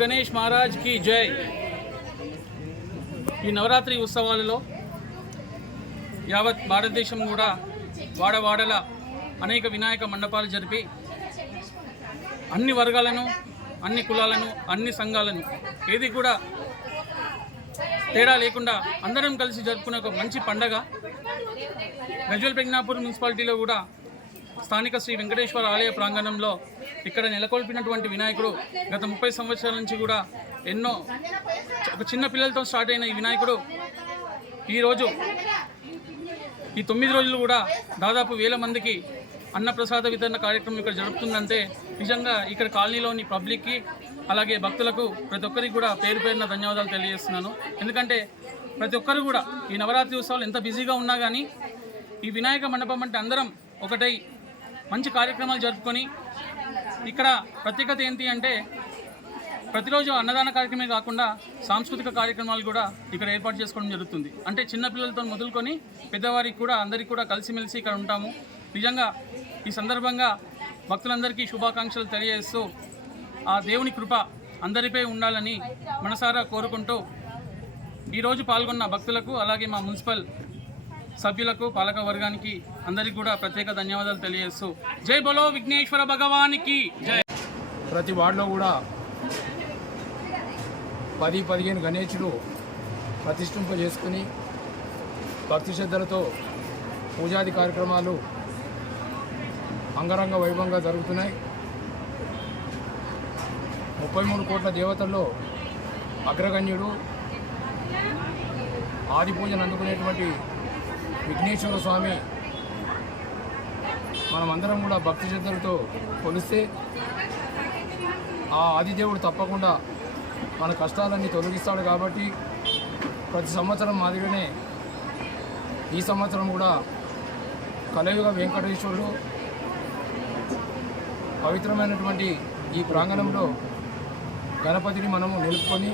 గణేష్ మహారాజ్ की జై। ఈ నవరాత్రి ఉత్సవాలలో యావత్ భారతదేశం కూడా వాడవాడల అనేక వినాయక మండపాలు జరిపి అన్ని వర్గాలను, అన్ని కులాలను, అన్ని సంఘాలను ఏది కూడా తేడా లేకుండా అందరం కలిసి జరుపుకునే ఒక మంచి పండగ గజ్వేల్ ప్రజ్ఞాపూర్ మున్సిపాలిటీలో కూడా స్థానిక శ్రీ వెంకటేశ్వర ఆలయ ప్రాంగణంలో ఇక్కడ నెలకొల్పినటువంటి వినాయకుడు గత 30 సంవత్సరాల నుంచి కూడా ఎన్నో ఒక చిన్న పిల్లలతో స్టార్ట్ అయిన ఈ వినాయకుడు ఈరోజు ఈ 9 రోజులు కూడా దాదాపు 1000 మందికి అన్నప్రసాద వితరణ కార్యక్రమం ఇక్కడ జరుపుతుందంటే నిజంగా ఇక్కడ కాలనీలోని పబ్లిక్కి అలాగే భక్తులకు ప్రతి ఒక్కరికి కూడా పేరు పేరున ధన్యవాదాలు తెలియజేస్తున్నాను। ఎందుకంటే ప్రతి ఒక్కరు కూడా ఈ నవరాత్రి ఉత్సవాలు ఎంత బిజీగా ఉన్నా కానీ ఈ వినాయక మండపం అంటే అందరం ఒకటై మంచి కార్యక్రమాలు జరుపుకొని ఇక్కడ ప్రత్యేకత ఏంటి అంటే ప్రతిరోజు అన్నదాన కార్యక్రమే కాకుండా సాంస్కృతిక కార్యక్రమాలు కూడా ఇక్కడ ఏర్పాటు చేసుకోవడం జరుగుతుంది। అంటే చిన్నపిల్లలతో మొదలుకొని పెద్దవారికి కూడా అందరికీ కూడా కలిసిమెలిసి ఇక్కడ ఉంటాము। నిజంగా ఈ సందర్భంగా భక్తులందరికీ శుభాకాంక్షలు తెలియజేస్తూ ఆ దేవుని కృప అందరిపై ఉండాలని మనసారా కోరుకుంటూ ఈరోజు పాల్గొన్న భక్తులకు అలాగే మా మున్సిపల్ సభ్యులకు పాలక వర్గానికి అందరికీ కూడా ప్రత్యేక ధన్యవాదాలు తెలియజేస్తూ జై బోలో విఘ్నేశ్వర భగవానికి జై। ప్రతి వార్డులో కూడా 10-15 గణేశులు ప్రతిష్ఠింప చేసుకుని భక్తి శ్రద్ధలతో పూజాది కార్యక్రమాలు అంగరంగ వైభవంగా జరుగుతున్నాయి। 33 కోట్ల దేవతల్లో అగ్రగణ్యుడు ఆది పూజను అందుకునేటువంటి విఘ్నేశ్వర స్వామి మనమందరం కూడా భక్తి శ్రద్ధలతో కొలిస్తే ఆ ఆదిదేవుడు తప్పకుండా మన కష్టాలన్నీ తొలగిస్తాడు। కాబట్టి ప్రతి సంవత్సరం మాదిరిగానే ఈ సంవత్సరం కూడా కలియుగ వెంకటేశ్వరుడు పవిత్రమైనటువంటి ఈ ప్రాంగణంలో గణపతిని మనము నిలుపుకొని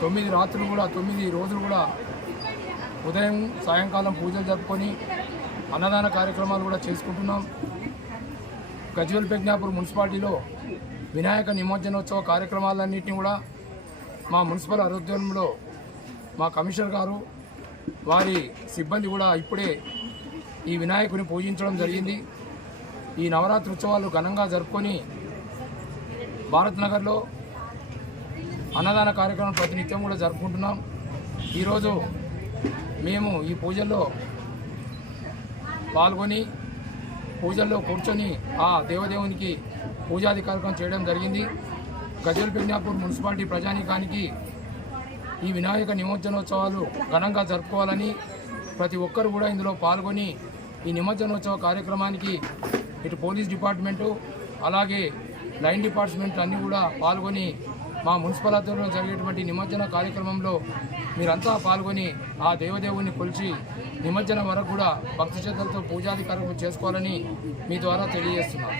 9 రాత్రులు కూడా 9 రోజులు కూడా ఉదయం సాయంకాలం పూజలు జరుపుకొని అన్నదాన కార్యక్రమాలు కూడా చేసుకుంటున్నాం। గజ్వేల్ ప్రజ్ఞాపూర్ మున్సిపాలిటీలో వినాయక నిమజ్జనోత్సవ కార్యక్రమాలన్నింటినీ కూడా మా మున్సిపల్ ఆధ్వర్యంలో మా కమిషనర్ గారు వారి సిబ్బంది కూడా ఇప్పుడే ఈ వినాయకుని పూజించడం జరిగింది। ఈ నవరాత్రి ఉత్సవాలు ఘనంగా జరుపుకొని భారత్ నగర్లో అన్నదాన కార్యక్రమం ప్రతినిత్యం కూడా జరుపుకుంటున్నాం। ఈరోజు మేము ఈ పూజల్లో పాల్గొని పూజల్లో కూర్చొని ఆ దేవదేవునికి పూజాది కార్యక్రమం చేయడం జరిగింది। గజ్వేల్ ప్రజ్ఞాపూర్ మున్సిపాలిటీ ప్రజానీకానికి ఈ వినాయక నిమజ్జనోత్సవాలు ఘనంగా జరుపుకోవాలని ప్రతి ఒక్కరు కూడా ఇందులో పాల్గొని ఈ నిమజ్జనోత్సవ కార్యక్రమానికి ఇటు పోలీస్ డిపార్ట్మెంటు అలాగే లైన్ డిపార్ట్మెంట్ అన్నీ కూడా పాల్గొని మా మున్సిపల్ ఆధ్వర్యంలో జరిగేటువంటి నిమజ్జన కార్యక్రమంలో మీరంతా పాల్గొని ఆ దేవదేవుని కొలిచి నిమజ్జనం వరకు కూడా భక్తి శ్రద్ధలతో పూజాది కార్యక్రమం చేసుకోవాలని మీ ద్వారా తెలియజేస్తున్నాను।